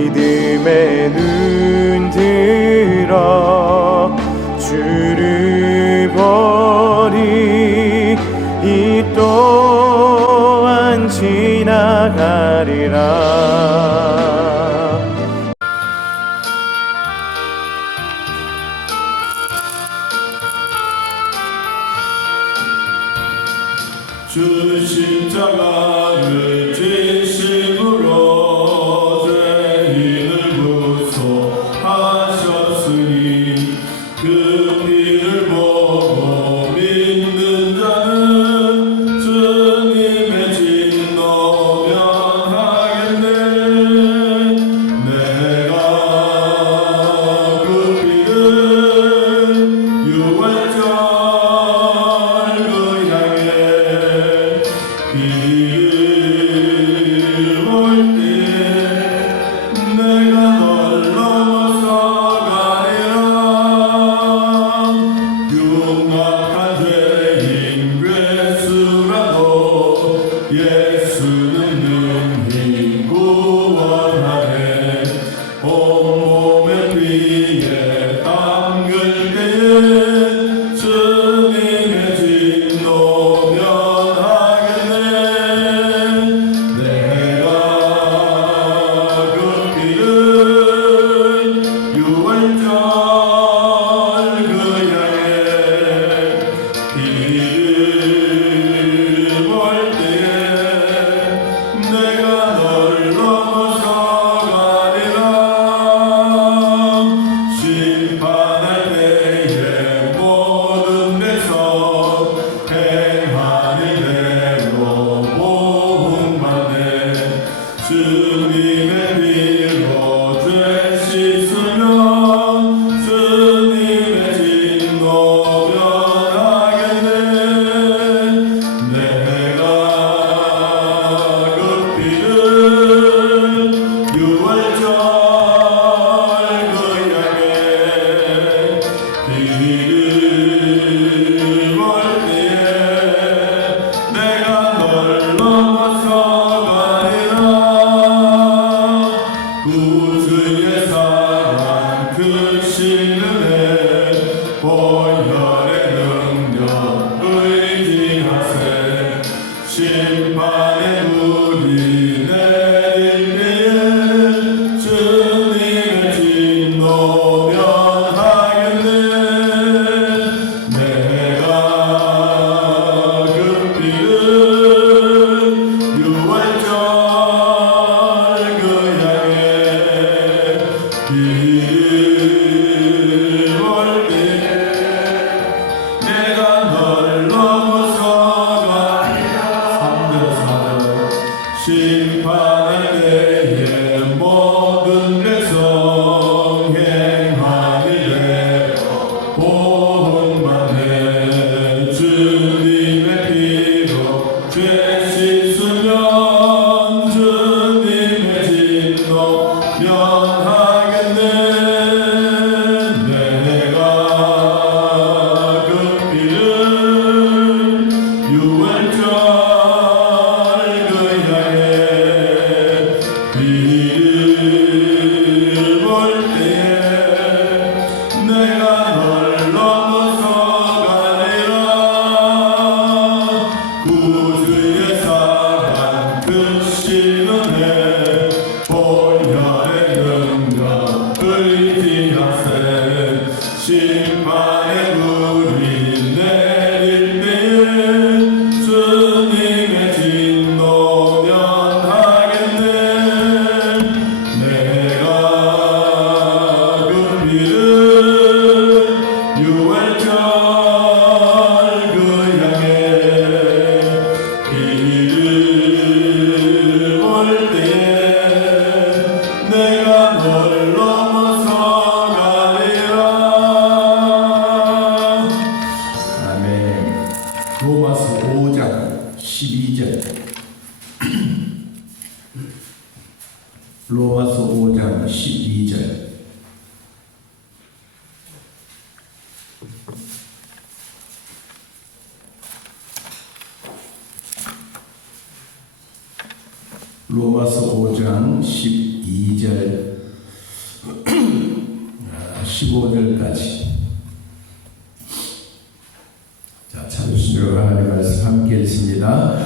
믿음의 눈 들어 주를 보리. 이 또한 지나가리라. 주 십자가를 진심으로 죄인을 구속하셨으니 그 피를 보고 믿는 자는 주님의 진노 면하겠네. 내가 그 피를 유월절 로마서 5장 12절. 로마서 5장 12절. 로마서 5장 12절 15절까지. 자, 참으시며 하나님의 말씀 함께 읽습니다.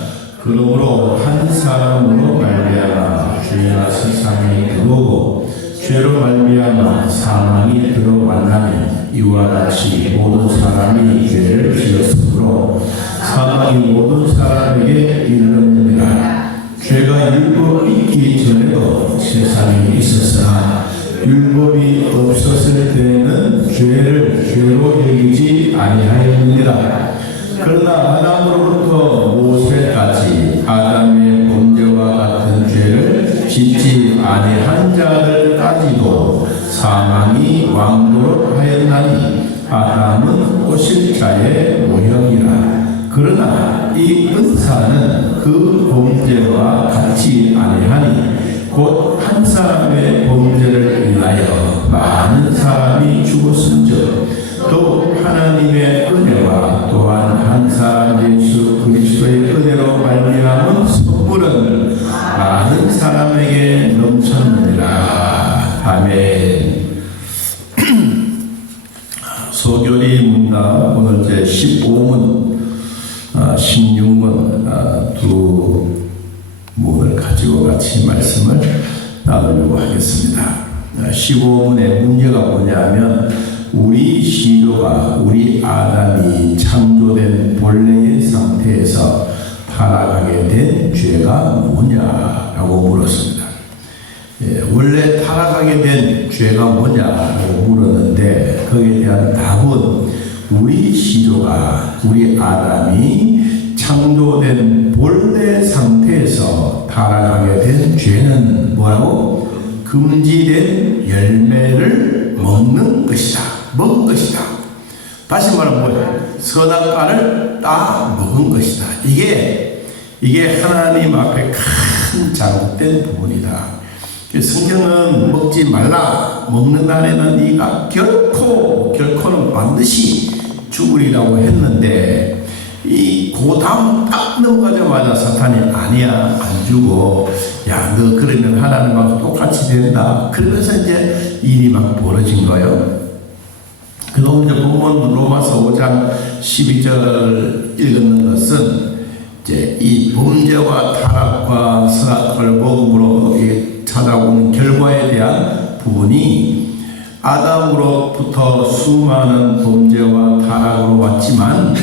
그러므로 한 사람으로 말미암아 죄가 세상에 들어오고 죄로 말미암아 사망이 들어왔나니 이와 같이 모든 사람이 죄를 지었으므로 사망이 모든 사람에게 이르렀느니라. 죄가 율법 있기 전에도 세상에 있었으나 율법이 없었을 때에는 죄를 죄로 여기지 아니하였느니라. 그러나 아담으로부터 모세까지 아담의 범죄와 같은 죄를 짓지 아니한 자를 따지고 사망이 왕도록 하였나니 아담은 오실 자의 모형이라. 그러나 이 은사는 그 범죄와 같지 아니하니 곧 한 사람의 범죄를 인하여 많은 사람이 죽었은즉 또 하나님의 은혜와 또한 한 사람 예수 그리스도의 은혜로 말미암은 선물은 많은 사람에게 넘쳤느니라. 아멘. 소교리 문답 오늘 제 15문 16문 두 문을 가지고 같이 말씀을 나누려고 하겠습니다. 15문의 문제가 뭐냐면 우리 시조가 우리 아담이 창조된 본래의 상태에서 타락하게 된 죄가 뭐냐라고 물었습니다. 원래 타락하게 된 죄가 뭐냐라고 물었는데 거기에 대한 답은 우리 시조가 우리 아담이 창조된 본래 상태에서 타락하게 된 죄는 뭐라고? 금지된 열매를 먹는 것이다. 먹은 것이다. 다시 말하면 뭐예요? 선악과를 다 먹은 것이다. 이게 하나님 앞에 큰 잘못된 부분이다. 성경은 먹지 말라. 먹는 날에는 네가 결코는 반드시 죽으리라고 했는데 이 고담 딱 넘어가자마자 사탄이 아니야 안 주고 야 너 그러면 하나님하고 똑같이 된다. 그러면서 이제 일이 막 벌어진 거예요. 그동안 이제 보면 로마서 5장 12절 읽는 것은 이제 이 범죄와 타락과 선악과를 먹음으로 찾아온 결과에 대한 부분이 아담으로부터 수많은 범죄와 타락으로 왔지만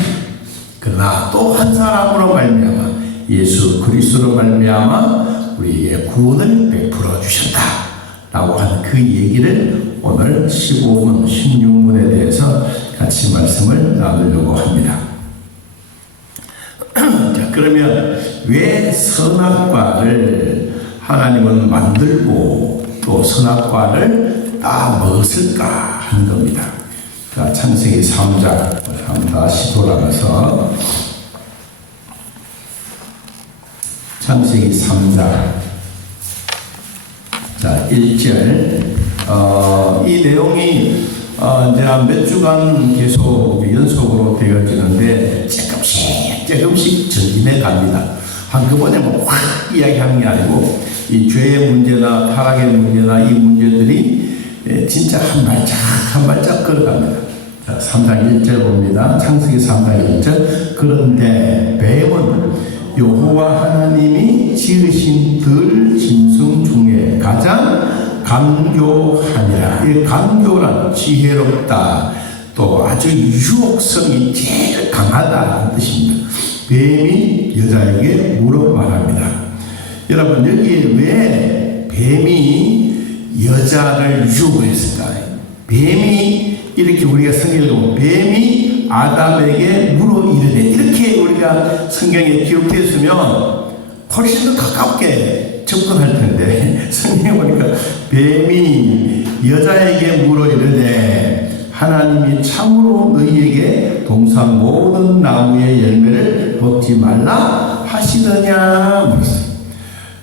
그러나 또 한 사람으로 말미암아 예수 그리스도로 말미암아 우리에게 구원을 베풀어 주셨다라고 하는 그 얘기를 오늘 15문 16문에 대해서 같이 말씀을 나누려고 합니다. 자, 그러면 왜 선악과를 하나님은 만들고 또 선악과를 다 먹었을까 하는 겁니다. 자, 창세기 3장 다시 돌아가서 창세기 3장 자 1절 이 내용이 이제 몇 주간 계속 연속으로 되어지는데 조금씩 전진해 갑니다. 한꺼번에 확 이야기하는 게 아니고 이 죄의 문제나 타락의 문제나 이 문제들이 진짜 한 발짝 걸어갑니다. 자, 3장 1절 봅니다. 창세기 3장 1절 그런데 뱀은 여호와 하나님이 지으신 들 짐승 중에 가장 간교하니라. 이 간교란 지혜롭다 또 아주 유혹성이 제일 강하다는 뜻입니다. 뱀이 여자에게 물어 말합니다. 여러분 여기에 왜 뱀이 여자를 유혹을 했을까? 뱀이 이렇게 우리가 성경을 보면 뱀이 아담에게 물어 이르되 이렇게 우리가 성경에 기록되었으면 훨씬 더 가깝게 접근할 텐데 성경에 보니까 뱀이 여자에게 물어 이르되 하나님이 참으로 너희에게 동산 모든 나무의 열매를 먹지 말라 하시더냐 물었어요.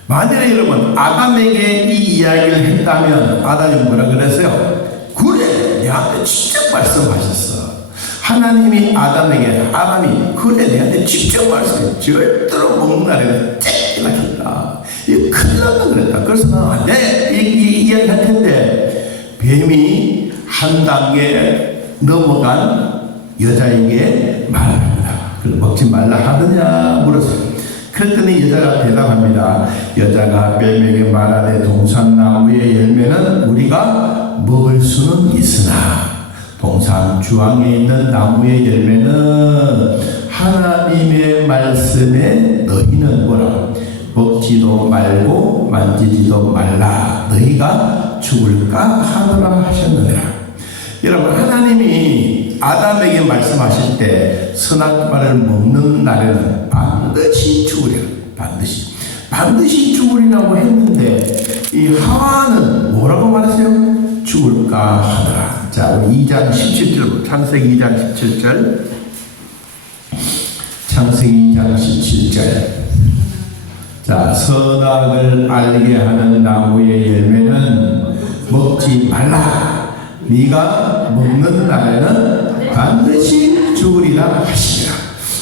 만일에 여러분 아담에게 이 이야기를 했다면 아담이 뭐라 그랬어요? 그래 내한테 직접 말씀하셨어. 하나님이 아담이 그래 내한테 직접 말씀해. 절대로 먹는 날에는 째기나겠다. 이거 큰일 난다 그랬다. 그래서 나는 이 이야기 할 텐데 뱀이 한 단계 넘어간 여자에게 말합니다. 먹지 말라 하느냐 물었어요. 그랬더니 여자가 대답합니다. 여자가 뱀에게 말하되 동산나무의 열매는 우리가 먹을 수는 있으나 동산 주황에 있는 나무의 열매는 하나님의 말씀에 너희는 뭐라 먹지도 말고 만지지도 말라 너희가 죽을까 하노라 하셨느니라. 여러분, 하나님이 아담에게 말씀하실 때 선악과를 먹는 날에는 반드시 죽으리라. 반드시 죽으리라고 했는데 이 하와는 뭐라고 말했어요? 죽을까 하더라. 자, 우리 2장 17절, 창세기 2장 17절, 창세기 2장 17절. 자, 선악을 알게 하는 나무의 열매는 먹지 말라. 네가 먹는 날에는 반드시 죽으리라 하시니라.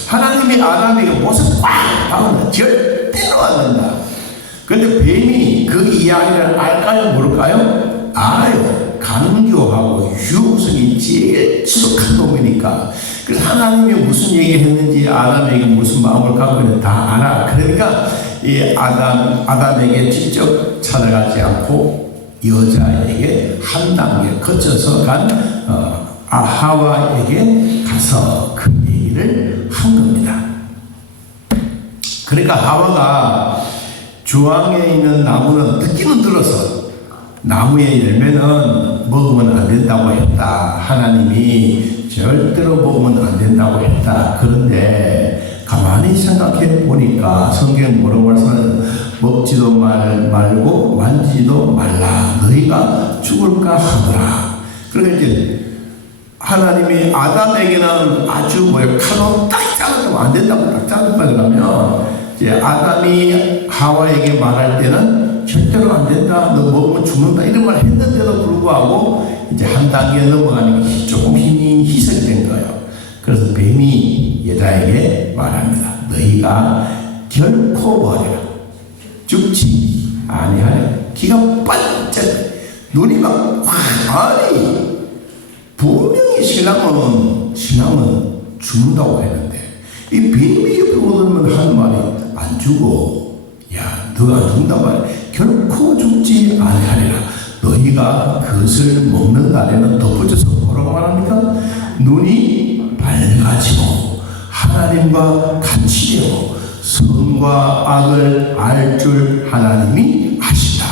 하나님이 아담에게 못을 꽉 박으면 절대로 안 된다. 그런데 뱀이 그 이야기를 알까요? 모를까요? 알아요. 간교하고 유혹성이 제일 지독한 놈이니까. 그래서 하나님이 무슨 얘기를 했는지 아담에게 무슨 마음을 갖고 있는지 다 알아. 그러니까 이 아담에게 직접 찾아가지 않고 여자에게 한 단계 거쳐서 간 하와에게 가서 그 얘기를 한 겁니다. 그러니까 하와가 주황에 있는 나무는 듣기는 들어서 나무의 열매는 먹으면 안 된다고 했다. 하나님이 절대로 먹으면 안 된다고 했다. 그런데 가만히 생각해 보니까 성경 뭐라고 말씀하는 먹지도 말고 만지지도 말라 너희가 죽을까 하더라. 그러니까 이제 하나님이 아담에게는 아주 칼로 딱 잘라주면 안 된다고 딱 잘랐다 그러면 이제 아담이 하와에게 말할 때는 절대로 안 된다, 너 먹으면 죽는다 이런 말 했는데도 불구하고 이제 한 단계 넘어가니까 조금 힘이 희석이 된 거예요. 그래서 뱀이 여자에게 말합니다. 너희가 결코 뭐하리라 죽지 아니하리라. 기가 반짝 눈이 막 아니 분명히 신랑은 죽는다고 했는데 이 뱀이 옆에 오더면 하는 말이 안 죽어. 야, 너가 안 죽는단 말이야. 결코 죽지 아니하리라. 너희가 그것을 먹는 날에는 덧붙여서 뭐라고 말합니까? 눈이 밝아지고 하나님과 같이 되고 선과 악을 알 줄 하나님이 아시다.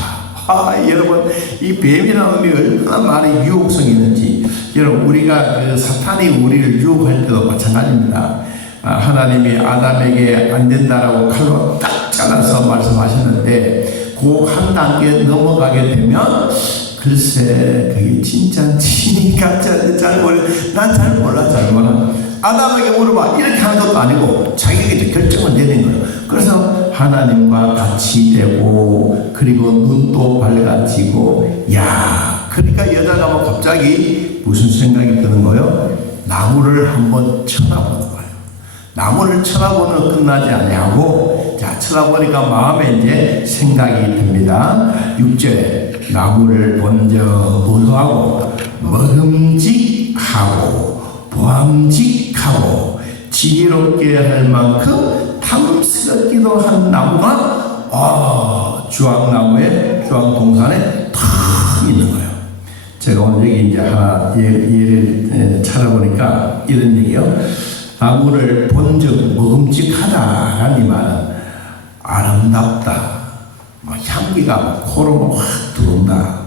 여러분, 이 뱀이라는 놈이 얼마나 많은 유혹성이 있는지. 여러분, 우리가 그 사탄이 우리를 유혹할 때도 마찬가지입니다. 하나님이 아담에게 안 된다라고 칼로 딱 잘라서 말씀하셨는데 그 한 단계 넘어가게 되면 글쎄 그게 진짜인지 가짜인지 잘 몰라. 난 잘 몰라. 아담에게 물어봐. 이렇게 하는 것도 아니고 자기가 이제 결정은 내는 거예요. 그래서 하나님과 같이 되고 그리고 눈도 밝아지고 그러니까 여자가 뭐 갑자기 무슨 생각이 드는 거예요? 나무를 한번 쳐다보는 거예요. 나무를 쳐다보는 끝나지 아니하고 쳐다보니까 마음에 이제 생각이 듭니다. 6절에 나무를 본저 뭐하고 먹음직하고 보암직하고 지혜롭게 할 만큼 탐스럽기도 한 나무가 주황나무에 주황동산에 탁 있는 거예요. 제가 오늘 여기 이제 하나 예를 찾아보니까 이런 얘기요. 나무를 본즉 먹음직하다라는 이 말은 아름답다, 향기가 코로 확 들어온다.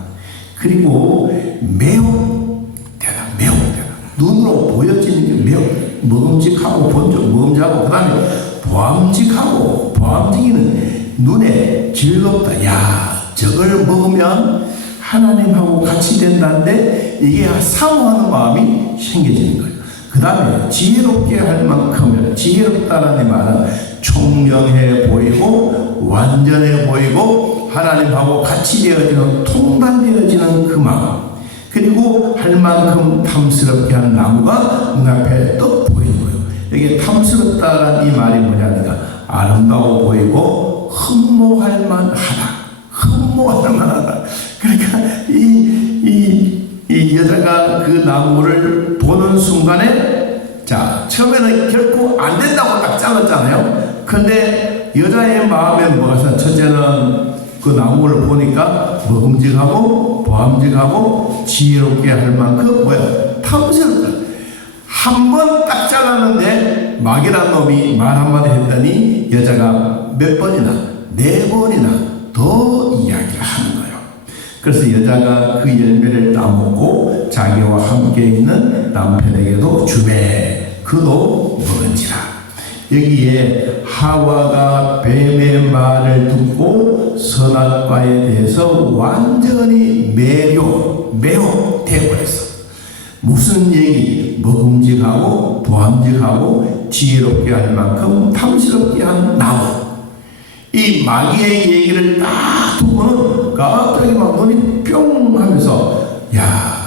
그리고 매우 대단. 눈으로 보여지는 게 매우 먹음직하고 본즉 먹음직하고 그 다음에 보암직이는 눈에 즐겁다. 저걸 먹으면 하나님하고 같이 된다는데 이게 사모하는 마음이 생겨지는 거예요. 그 다음에 지혜롭게 할 만큼 지혜롭다라는 말은 총명해 보이고 완전해 보이고 하나님하고 같이 되어지는 통달되어지는 그 마음, 그리고 할 만큼 탐스럽게 한 나무가 눈앞에 떡 보이는 거예요. 이게 탐스럽다라는 이 말이 뭐냐니까 아름다워 보이고 흠모할 만하다. 그러니까 이 이 여자가 그 나무를 보는 순간에 자 처음에는 결코 안 된다고 딱 잘랐잖아요. 근데 여자의 마음에 뭐가 있어? 첫째는 그 나무를 보니까 먹음직하고 보암직하고 지혜롭게 할 만큼 뭐야? 탐스럽다. 한 번 딱 잘랐는데 마귀란 놈이 말 한마디 했더니 여자가 몇 번이나 4번이나 더 이야기를 하는 거예요. 그래서 여자가 그 열매를 따먹고 자기와 함께 있는 남편에게도 주매 그도 먹은지라. 여기에 하와가 뱀의 말을 듣고 선악과에 대해서 완전히 매혹되어버렸어. 무슨 얘기? 먹음직하고 보암직하고 지혜롭게 할 만큼 탐스럽게 한 나무. 이 마귀의 얘기를 딱 듣고는 갑자기 막 눈이 뿅 하면서 야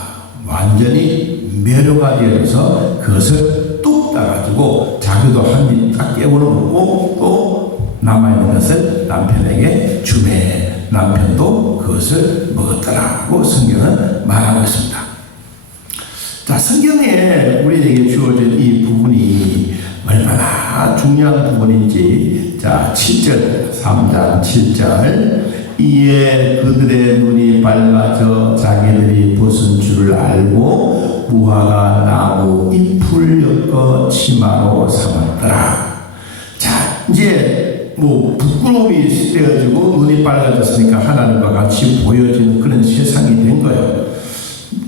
완전히 매료가 되어서 그것을 뚝 따가지고 자기도 한 입 딱 깨물어 먹고 또 남아있는 것을 남편에게 주매 남편도 그것을 먹었더라고 성경은 말하고 있습니다. 자, 성경에 우리에게 주어진 이 부분이 얼마나 중요한 부분인지 자 7절 3장 7절 이에 그들의 눈이 밝아져 자기들이 벗은 줄을 알고 무화과 나무 잎을 엮어 치마로 삼았더라. 자 이제 뭐 부끄러움이 되어지고 눈이 밝아졌으니까 하나님과 같이 보여지는 그런 세상이 된 거예요.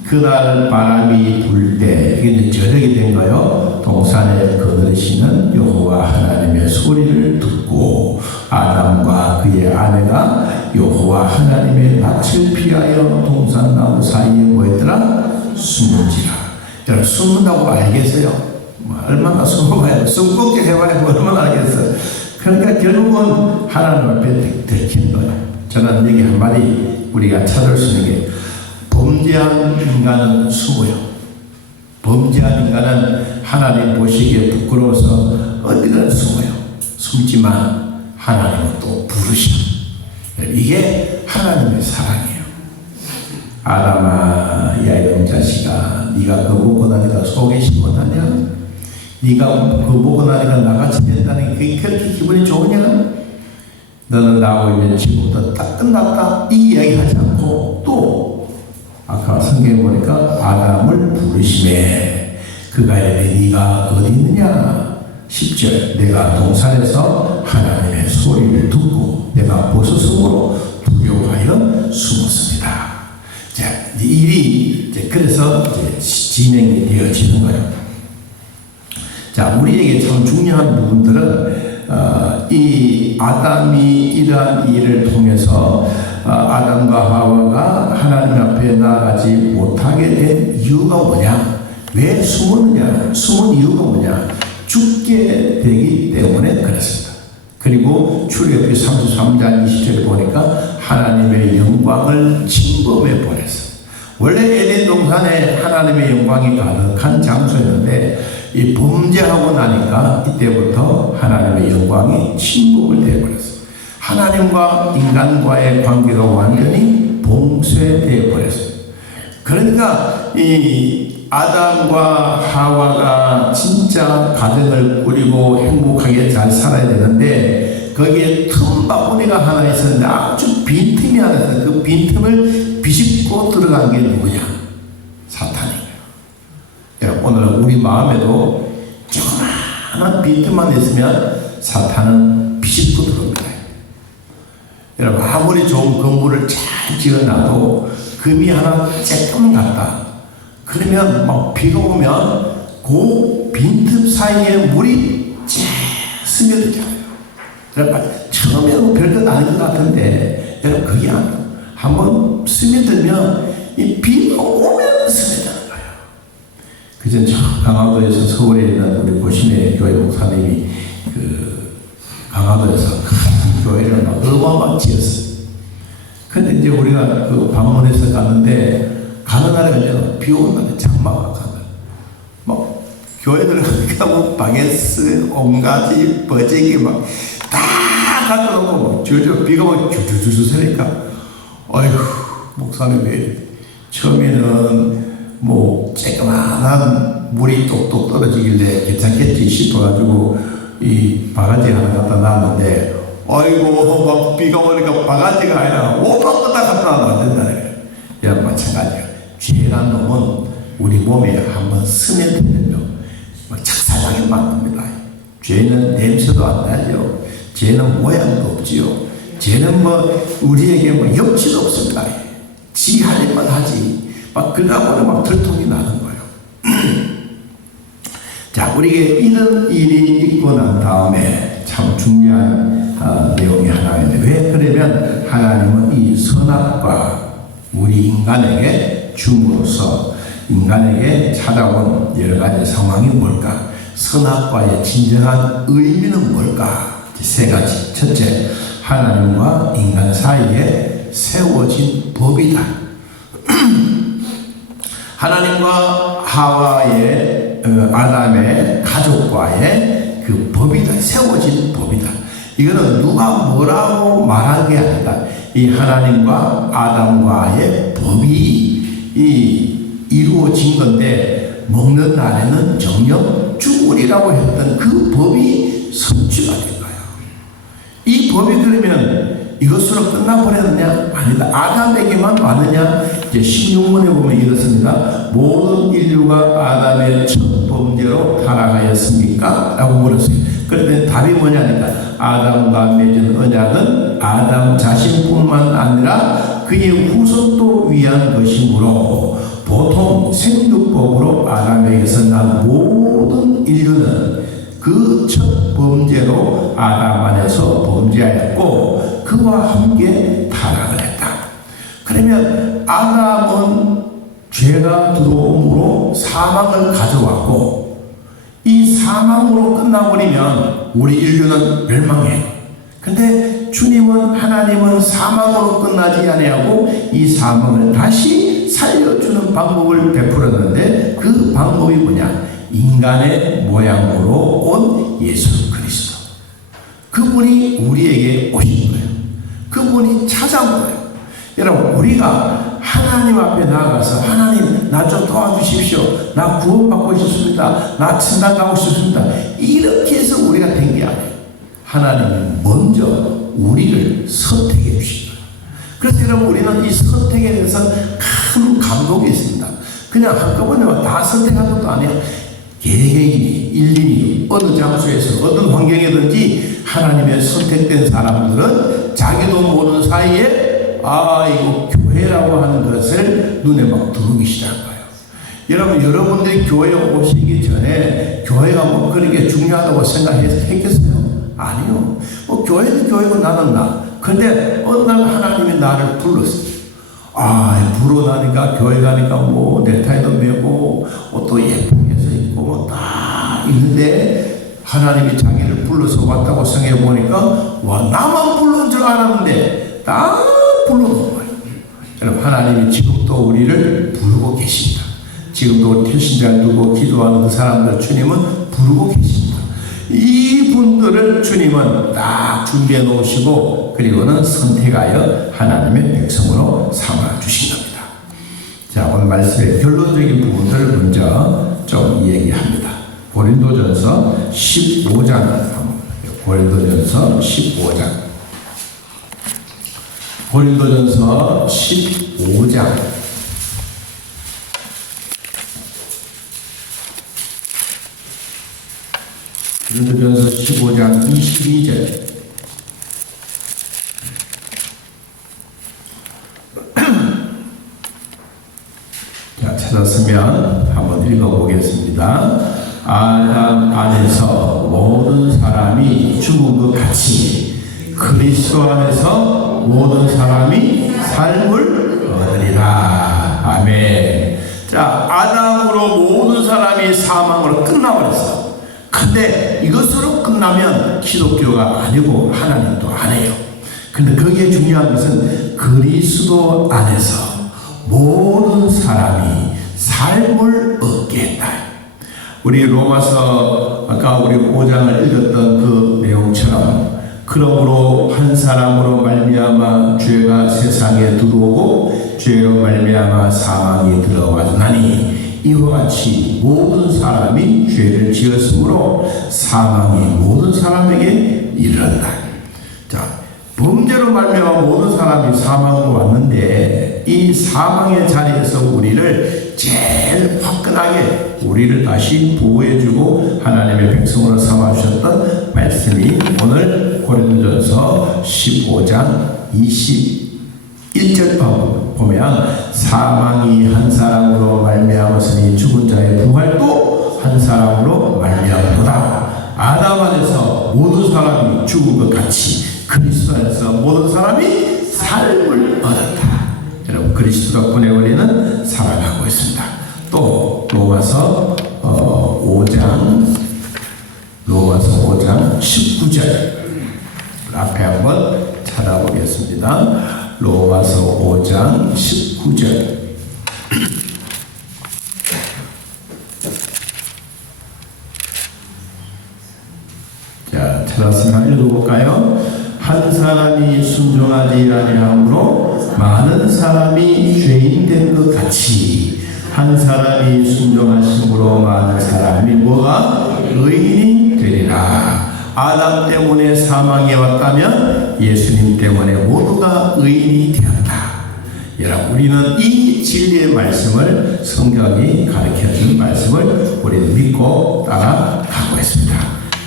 그날 바람이 불 때 이게 저녁이 된 거요. 동산에 거느리시는 여호와 하나님의 소리를 듣고 아담과 그의 아내가 여호와 하나님의 낯을 피하여 동산나무 사이에 뭐했더라? 숨은지라. 여러분 숨는다고 알겠어요? 뭐 얼마나 숨어봐야 숨고게 해봐야 뭐 얼마나 알겠어요? 그러니까 결국은 하나님 앞에 들킨 거예요. 저는 여기 한마디 우리가 찾을 수 있는 게 범죄한 인간은 숨어요. 범죄한 인간은 하나님 보시기에 부끄러워서 어디든 숨어요. 숨지만 하나님은 또 부르셔. 이게 하나님의 사랑이에요. 아담아, 야 이놈 자식아, 네가 그거 보고 나니까 속이 시원하냐? 네가 그거 보고 나니까 나같이 된다는 게 그렇게 기분이 좋으냐? 너는 나하고 있는 지금부터 딱 끝났다 이 이야기 하지 않고 또 아까 성경에 보니까 아담을 부르심에 그가 이르되 네가 어디 있느냐 10절 내가 동산에서 하나님의 소리를 듣고 내가 버섯으로 두려워하여 숨었습니다. 자 이 일이 이제 그래서 이제 진행이 되어지는 거예요. 자 우리에게 참 중요한 부분들은 이 아담이 이러한 일을 통해서 아담과 하와가 하나님 앞에 나아가지 못하게 된 이유가 뭐냐? 왜 숨었느냐? 숨은 이유가 뭐냐? 죽게 되기 때문에 그렇습니다. 그리고 출애굽기 33장 20절에 보니까 하나님의 영광을 침범해 버렸어요. 원래 에덴 동산에 하나님의 영광이 가득한 장소였는데 이 범죄하고 나니까 이때부터 하나님의 영광이 침범을 되어버렸어요. 하나님과 인간과의 관계가 완전히 봉쇄되어 버렸어요. 그러니까 이 아담과 하와가 진짜 가정을 꾸리고 행복하게 잘 살아야 되는데 거기에 틈바구니가 하나 있었는데 아주 빈틈이 하나 있었는데 그 빈틈을 비집고 들어간 게 누구냐? 사탄이에요. 여러분 오늘 우리 마음에도 조그마한 빈틈만 있으면 사탄은 비집고 들어옵니다. 여러분 아무리 좋은 건물을 잘 지어놔도 금이 하나 쬐끔 갔다. 그러면 막 비가 오면 그 빈틈 사이에 물이 쫙 스며들잖아요. 여러분 처음에는 별것 아닌 것 같은데 여러분 그게 아니에요. 한번 스며들면 이 비가 오면 스며드는 거예요. 그전 강화도에서 서울에 있는 우리 고신의 교회 목사님이 그 강화도에서 큰 교회를 어마어마하게 지었어요. 근데 이제 우리가 그 방문해서 갔는데 가는 날에 그냥 비 오는 날에 장마가 가는 막 교회들 가니까 뭐 바게스, 온가지, 버제기 막 다 갖다 놓고 줄줄 비가 막 줄줄줄 새니까 어이구 목사님 왜 이래 처음에는 뭐 쬐그만한 물이 똑똑 떨어지길래 괜찮겠지 싶어가지고 이 바가지 하나 갖다 놨는데, 아이고 막 비가 오니까 바가지가 아니라 오박보다 갖다 놔도 안 된다는 거예요. 이런 마찬가지예요. 죄란 놈은 우리 몸에 한번 스며들면요 착사장에 만듭니다. 죄는 냄새도 안 나죠. 죄는 모양도 없지요. 죄는 뭐 우리에게 뭐 염치도 없습니다. 지 할 일만 하지. 막 그러다 보니 막 들통이 나는 거예요. 자, 우리에게 이런 일이 있고 난 다음에 참 중요한 내용이 하나 있는데, 왜 그러면 하나님은 이 선악과 우리 인간에게 줌으로써 인간에게 찾아온 여러 가지 상황이 뭘까? 선악과의 진정한 의미는 뭘까? 세 가지. 첫째, 하나님과 인간 사이에 세워진 법이다. 하나님과 하와의 아담의 가족과의 그 법이다. 세워진 법이다. 이거는 누가 뭐라고 말한 게 아니다. 이 하나님과 아담과의 법이 이루어진 건데, 먹는 날에는 정녕 죽으리라고 했던 그 법이 성취가 된 거예요. 이 법이 그러면 이것으로 끝나버렸느냐? 아니다. 아담에게만 왔느냐? 이제 16문에 보면 이렇습니다. 모든 인류가 아담의 첫 범죄로 타락하였습니까? 라고 물었어요. 그런데 답이 뭐냐니까, 아담과 맺은 언약은 아담 자신뿐만 아니라 그의 후손도 위한 것이므로 보통 생육법으로 아담에게서 난 모든 인류는 그 첫 범죄로 아담 안에서 범죄하였고 그와 함께 타락을 했다. 그러면 아담은 죄가 들어옴으로 사망을 가져왔고, 이 사망으로 끝나버리면 우리 인류는 멸망해요. 근데 주님은, 하나님은 사망으로 끝나지 아니하고 이 사망을 다시 살려주는 방법을 베풀었는데, 그 방법이 뭐냐? 인간의 모양으로 온 예수 그리스도. 그분이 우리에게 오신 거예요. 그분이 찾아온 거예요. 여러분, 우리가 하나님 앞에 나아가서, 하나님 나 좀 도와주십시오. 나 구원받고 싶습니다. 나 천당 가고 싶습니다. 이렇게 해서 우리가 된 게 아니에요. 하나님은 먼저 우리를 선택해 주신 거예요. 그래서 여러분, 우리는 이 선택에 대해서 큰 감동이 있습니다. 그냥 한꺼번에 다 선택한 것도 아니에요. 개개인이, 일일이 어느 장소에서 어떤 환경이든지 하나님의 선택된 사람들은 자기도 모르는 사이에 이거 교회라고 하는 것을 눈에 막 들어오기 시작한 거예요. 여러분, 여러분들이 교회에 오시기 전에 교회가 뭐 그렇게 중요하다고 생각했겠어요? 아니요. 뭐 교회는 교회고 나는 나. 근데 어느 날 하나님이 나를 불렀어요. 불어나니까 교회 가니까 뭐 넥타이도 메고 옷도 예쁘게 해서 입고 뭐 다 있는데, 하나님이 자기를 불러서 왔다고 생각해 보니까 나만 부른 줄 알았는데 다 불러놓은 거예요. 여러분, 하나님이 지금도 우리를 부르고 계십니다. 지금도 태신자를 두고 기도하는 그 사람들 주님은 부르고 계십니다. 이분들을 주님은 딱 준비해 놓으시고, 그리고는 선택하여 하나님의 백성으로 삼아 주신 겁니다. 자, 오늘 말씀의 결론적인 부분들을 먼저 좀 얘기합니다. 고린도전서 15장, 고린도전서 15장, 고린도전서 15장. 고린도전서 15장 22절. 자, 찾았으면 한번 읽어보겠습니다. 아담 안에서 모든 사람이 죽은 것 같이 그리스도 안에서 모든 사람이 삶을 얻으리라. 아멘. 자, 아담으로 모든 사람이 사망으로 끝나버렸어. 근데 이것으로 끝나면 기독교가 아니고 하나님도 아니에요. 근데 거기에 중요한 것은 그리스도 안에서 모든 사람이 삶을 얻게 했다. 우리 로마서 아까 우리 5장을 읽었던 그 내용처럼, 그러므로 한 사람으로 말미암아 죄가 세상에 들어오고 죄로 말미암아 사망이 들어왔나니 이와 같이 모든 사람이 죄를 지었으므로 사망이 모든 사람에게 이르렀다. 자, 범죄로 말미암아 모든 사람이 사망으로 왔는데 이 사망의 자리에서 우리를 제일 화끈하게 우리를 다시 보호해주고 하나님의 백성으로 삼아주셨던 말씀이 오늘 고린도전서 15장 21절 보면 사망이 한 사람으로 말미암았으니 죽은 자의 부활도 한 사람으로 말미암도다. 아담 안에서 모든 사람이 죽은 것 같이 그리스도 안에서 모든 사람이 삶을 얻었다. 여러분 그리스도 덕분에 우리는 살아가고 있습니다. 또 로마서 5장 19절 앞에 한번 찾아보겠습니다. 로마서 5장 19절. 자, 찾았으면 읽어볼까요? 한 사람이 순종하지 아니함으로 많은 사람이 죄인 된 것 같이 한 사람이 순종하심으로 많은 사람이 뭐가 의인이 되리라. 아담 때문에 사망이 왔다면 예수님 때문에 모두가 의인이 되었다. 여러분 우리는 이 진리의 말씀을 성경이 가르쳐준 말씀을 우리는 믿고 따라가고 있습니다.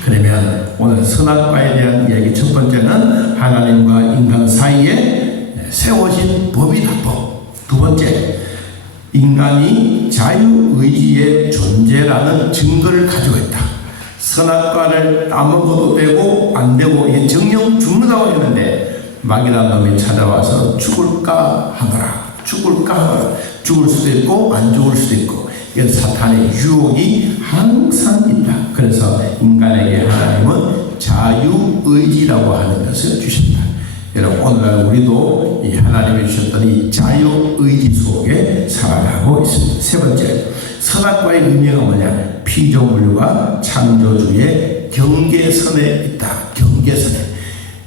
그러면 오늘 선악과에 대한 이야기 첫 번째는 하나님과 인간 사이에 세워진 법이다법. 두 번째, 인간이 자유의지의 존재라는 증거를 가지고 있다. 선악과를 따먹어도 되고 안 되고 정령 죽는다고 했는데 마귀란 놈이 찾아와서 죽을까 하더라. 죽을 수도 있고 안 죽을 수도 있고 이건 사탄의 유혹이 항상 있다. 그래서 인간에게 하나님은 자유의지라고 하는 것을 주셨다. 여러분 오늘날 우리도 이 하나님이 주셨던 이 자유의지 속에 살아가고 있습니다. 세 번째, 선악과의 의미가 뭐냐? 피조물과 창조주의 경계선에 있다. 경계선에.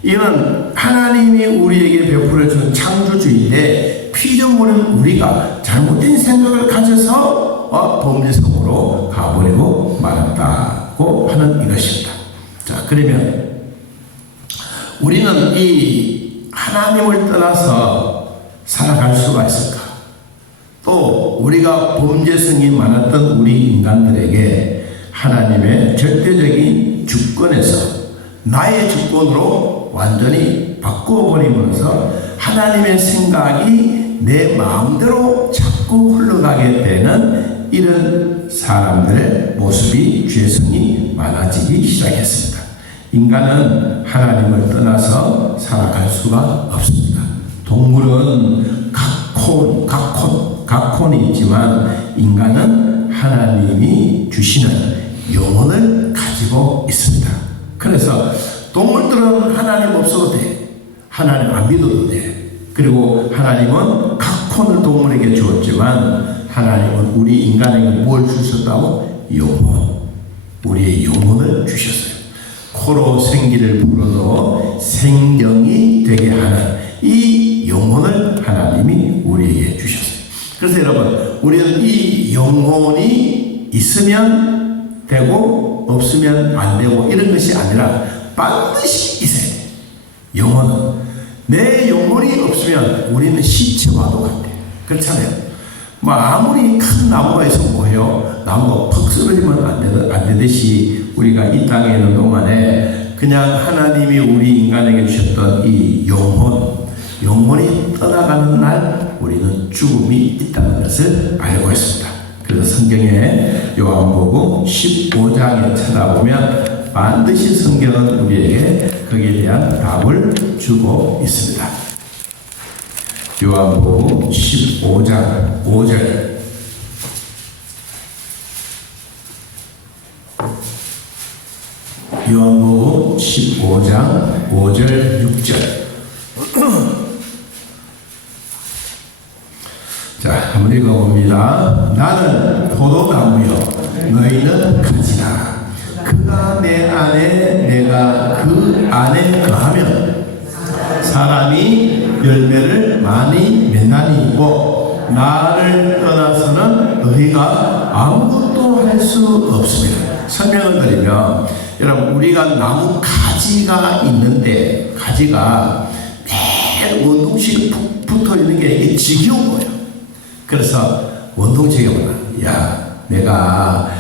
이는 하나님이 우리에게 베풀어준 창조주의인데 피조물은 우리가 잘못된 생각을 가져서 범죄성으로 가버리고 말았다고 하는 이것입니다. 자, 그러면 우리는 이 하나님을 떠나서 살아갈 수가 있을까? 또 우리가 범죄성이 많았던 우리 인간들에게 하나님의 절대적인 주권에서 나의 주권으로 완전히 바꿔버리면서 하나님의 생각이 내 마음대로 자꾸 흘러가게 되는 이런 사람들의 모습이 죄성이 많아지기 시작했습니다. 인간은 하나님을 떠나서 살아갈 수가 없습니다. 동물은 각혼이 있지만 인간은 하나님이 주시는 영혼을 가지고 있습니다. 그래서 동물들은 하나님 없어도 돼. 하나님 안 믿어도 돼. 그리고 하나님은 각혼을 동물에게 주었지만 하나님은 우리 인간에게 뭘 주셨다고? 영혼. 우리의 영혼을 주셨어요. 코로 생기를 불어도 생명이 되게 하는 이 영혼을 하나님이 우리에게 주셨어요. 그래서 여러분 우리는 이 영혼이 있으면 되고 없으면 안 되고 이런 것이 아니라 반드시 있어야 돼요. 영혼은 내 영혼이 없으면 우리는 시체와도 같아요. 그렇잖아요. 뭐 아무리 큰 나무가 있으면 뭐예요? 나무가 퍽 쓰러지면 안 되듯이 우리가 이 땅에 있는 동안에 그냥 하나님이 우리 인간에게 주셨던 이 영혼이 떠나가는 날 우리는 죽음이 있다는 것을 알고 있습니다. 그래서 성경에 요한복음 15장에 찾아보면 반드시 성경은 우리에게 거기에 대한 답을 주고 있습니다. 요한복음 15장 5절. 요한복음 15장 5절 6절. 자, 한번 읽어봅니다. 나는 포도나무요 너희는 가지라. 그가 내 안에 내가 그 안에 거하면 사람이 열매를 만이 몇 난이 있고 나를 떠나서는 너희가 아무것도 할 수 없습니다. 설명을 드리면 여러분 우리가 나무 가지가 있는데 가지가 매일 원동식이 붙어 있는 게 이게 지겨운 거예요. 그래서 원동식이 뭐냐, 야 내가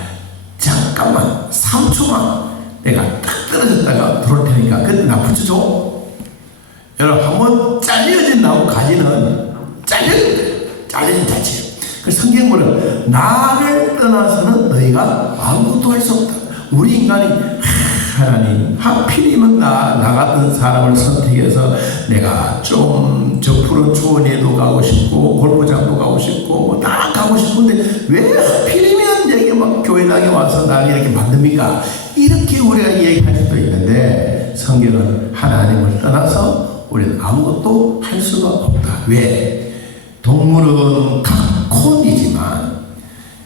잠깐만 3초만 내가 딱 떨어졌다가 들어올 테니까 그때 나 붙여줘. 여러분 한번 잘려진 나무 가지는 잘려진 자체예요. 그래서 성경은 나를 떠나서는 너희가 아무것도 할 수 없다. 우리 인간이 하나님 하필이면 나 같은 사람을 선택해서 내가 좀 저 푸른 초원에도 가고 싶고 골프장도 가고 싶고 뭐 다 가고 싶은데 왜 하필이면 여기 막 교회당에 와서 나를 이렇게 만듭니까? 이렇게 우리가 얘기할 수도 있는데 성경은 하나님을 떠나서 우리는 아무것도 할 수가 없다. 왜? 동물은 각콘이지만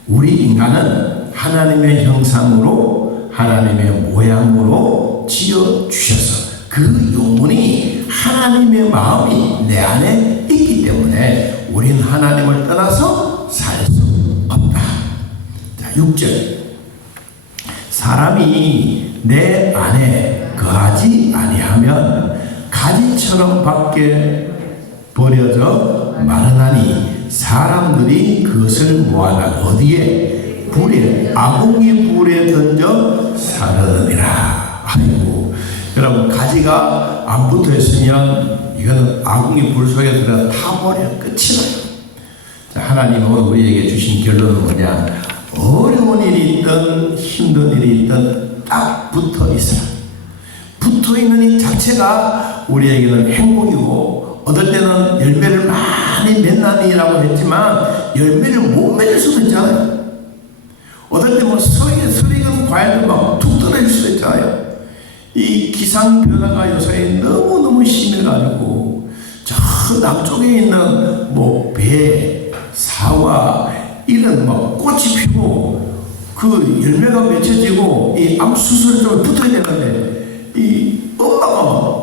우리 인간은 하나님의 형상으로 하나님의 모양으로 지어 주셔서 그 영혼이 하나님의 마음이 내 안에 있기 때문에 우리는 하나님을 떠나서 살 수 없다. 자, 6절. 사람이 내 안에 거하지 아니하면 가지처럼 밖에 버려져 마르나니 사람들이 그것을 모아다 어디에? 불에, 아궁이 불에 던져 사르느니라. 아이고, 여러분 가지가 안 붙어 있으면 이거는 아궁이 불 속에 들어 타버려 끝이다. 자, 하나님은 우리에게 주신 결론은 뭐냐? 어려운 일이 있든 힘든 일이 있든 딱 붙어 있어요. 붙어 있는 이 자체가 우리에게는 행복이고, 어떨 때는 열매를 많이 맺나니라고 했지만 열매를 못 맺을 수도 있잖아요. 어떨 때 뭐 서익은 과일도 막 툭 떨어질 수도 있잖아요. 이 기상 변화가 요새 너무너무 심해가지고 저 남쪽에 있는 뭐 배, 사과 이런 뭐 꽃이 피고 그 열매가 맺혀지고 이 암수술 좀 붙어야 되는데 이 엄마가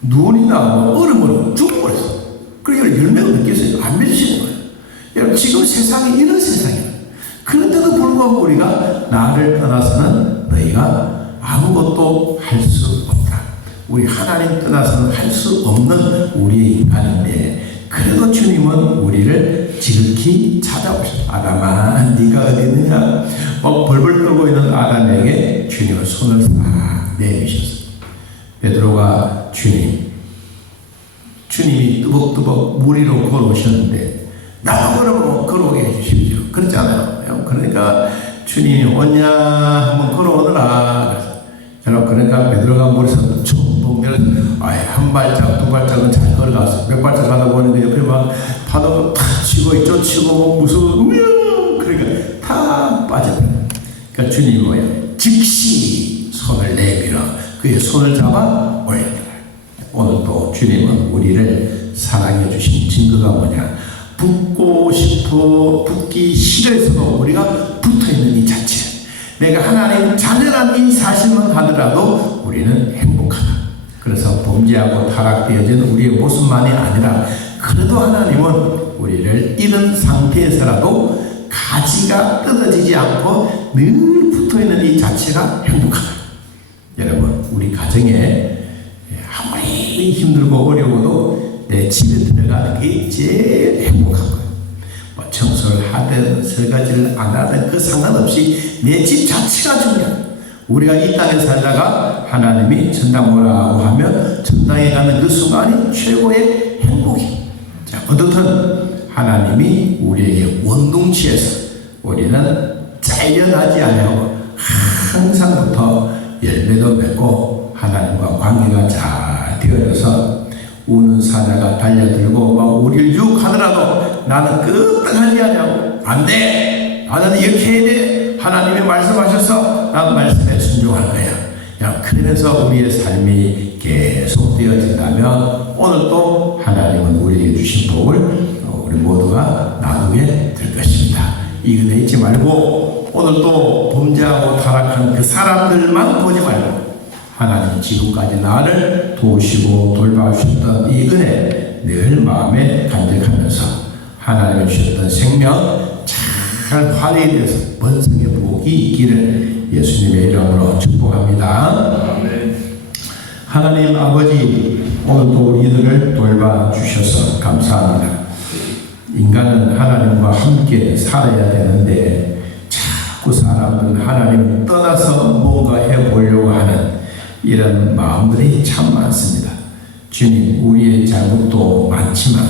눈이나 뭐 얼음으로 죽어버렸어. 그러니까 열매가 맺겠어요. 안 맺히는 거예요. 여러분 지금 세상이 이런 세상이에요. 그런데도 불구하고 우리가 나를 떠나서는 너희가 아무것도 할 수 없다. 우리 하나님 떠나서는 할 수 없는 우리의 인간인데 그래도 주님은 우리를 지극히 찾아오셨다. 아담아 네가 어디 있느냐? 막 벌벌 떨고 있는 아담에게 주님은 손을 싹 내미셨어. 베드로가 주님이 뚜벅뚜벅 물 위로 걸어오셨는데 나도 그러면 걸어오게 해주십시오. 그렇잖아요. 그러니까 주님이 오냐 한번 걸어오더라. 여러분 그러니까 베드로가 물에서 쭉 내려서 한 발짝 두 발짝은 잘 걸어갔어. 몇 발짝 가다 보니까 옆에 막 파도가 탁 치고 있죠. 치고 무서워. 그러니까 다 빠져버려. 그러니까 주님이 뭐야? 즉시 손을 내밀어 그의 손을 잡아 올렸다. 오늘 또 주님은 우리를 사랑해 주신 증거가 뭐냐? 붙기 싫어서도 우리가 붙어있는 이 자체. 내가 하나님 자녀라는 이 사실만 하더라도 우리는 행복하다. 그래서 범죄하고 타락되어진 우리의 모습만이 아니라 그래도 하나님은 우리를 이런 상태에서라도 가지가 떨어지지 않고 늘 붙어있는 이 자체가 행복하다. 여러분 우리 가정에 아무리 힘들고 어려워도 내 집에 들어가는 게 제일 행복한 거예요. 뭐 청소를 하든 설거지를 안 하든 그 상관없이 내 집 자체가 중요해요. 우리가 이 땅에 살다가 하나님이 천당 오라고 하면 천당에 가는 그 순간이 최고의 행복이에요. 자, 어떻든 하나님이 우리에게 원동치에서 우리는 잘려나지 않고 항상부터 열매도 맺고 하나님과 관계가 잘 되어져서 우는 사자가 달려들고 막 우리를 유혹하더라도 나는 끄떡하지 않냐고. 안 돼. 나는 이렇게 해야 돼. 하나님이 말씀하셔서 나도 말씀에 순종할 거야. 그러면서 우리의 삶이 계속 되어진다면 오늘 또 하나님은 우리에게 주신 복을 우리 모두가 나누게 될 것입니다. 이근에 있지 말고 오늘 또 범죄하고 타락한 그 사람들만 보지 말고 하나님 지금까지 나를 도우시고 돌봐주셨던 이 은혜 늘 마음에 간직하면서 하나님이 주셨던 생명 잘 활용해서 번성의 복이 있기를 예수님의 이름으로 축복합니다. 하나님 아버지, 오늘도 우리들을 돌봐주셔서 감사합니다. 인간은 하나님과 함께 살아야 되는데 자꾸 사람들은 하나님을 떠나서 뭔가 해보려고 하는 이런 마음들이 참 많습니다. 주님, 우리의 잘못도 많지만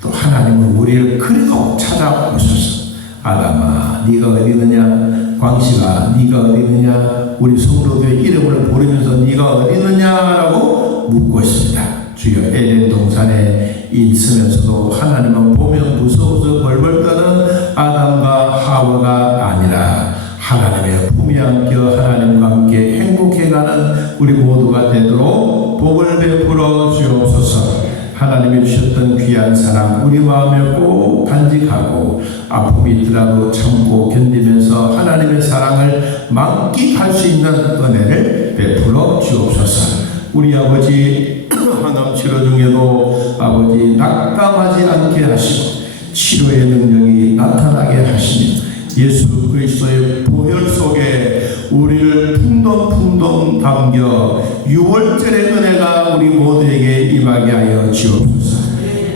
또 하나님은 우리를 그래도 찾아오셔서 아담아 네가 어디 있느냐, 광식아 네가 어디 있느냐, 우리 성도들의 이름을 부르면서 네가 어디 있느냐라고 묻고 있습니다. 주여, 에덴 동산에 있으면서도 하나님은 보면 무서워서 벌벌 떠는 아담과 하와가 아니라 하나님의 품에 안겨 하나님과 함께 행복해가는 우리 모두가 되도록 복을 베풀어 주옵소서. 하나님이 주셨던 귀한 사랑 우리 마음에 꼭 간직하고 아픔이 있더라도 참고 견디면서 하나님의 사랑을 만끽할 수 있는 은혜를 베풀어 주옵소서. 우리 아버지 환암 치료 중에도 아버지 낙담하지 않게 하시고 치료의 능력이 나타나게 하시며 예수 그리스도의 보혈 속에 우리를 풍덩풍덩 담겨 6월절의 은혜가 우리 모두에게 임하게 하여 주옵소서.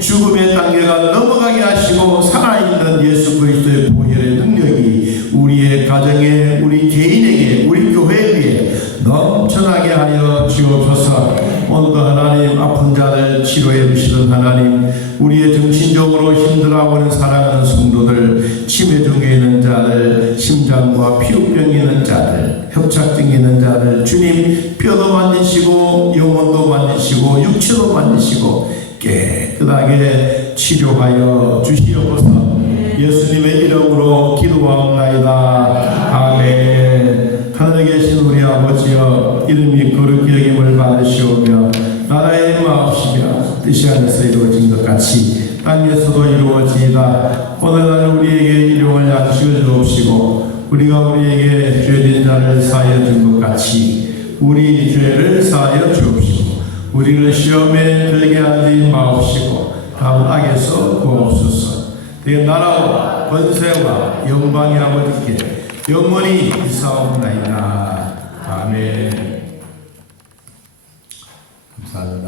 죽음의 단계가 넘어가게 하시고 살아있는 예수 그리스도의 보혈의 능력이 우리의 가정에, 우리 개인에게, 우리 교회에 넘쳐나게 하여 주옵소서. 오늘도 하나님 아픈 자를 치료해 주시는 하나님, 우리의 정신적으로 힘들어하고는 사랑하는 성도들, 치매 중에 있는 자들, 심장과 피부병이 있는 자들, 협착증이 있는 자들, 주님 뼈도 만지시고 영혼도 만지시고 육체도 만지시고 깨끗하게 치료하여 주시옵소서. 예수님의 이름으로 기도하옵나이다. 아멘. 하늘에 계신 우리 아버지여, 이름이 거룩히 여김을 받으시오며 나라의 마옵시며 뜻이 하늘에서 이루어진 것 같이 땅에서도 이루어지이다. 오늘날 우리에게 일용할 양식을 주옵시고 우리가 우리에게 죄진 자를 사하여 준 것 같이 우리 죄를 사하여 주옵시고 우리를 시험에 들게 하지 마옵시고 다음 악에서 구하옵소서. 내 나라와 권세와 영광이 아버지께 영원히 있사옵나이다. 아멘. 감사합니다.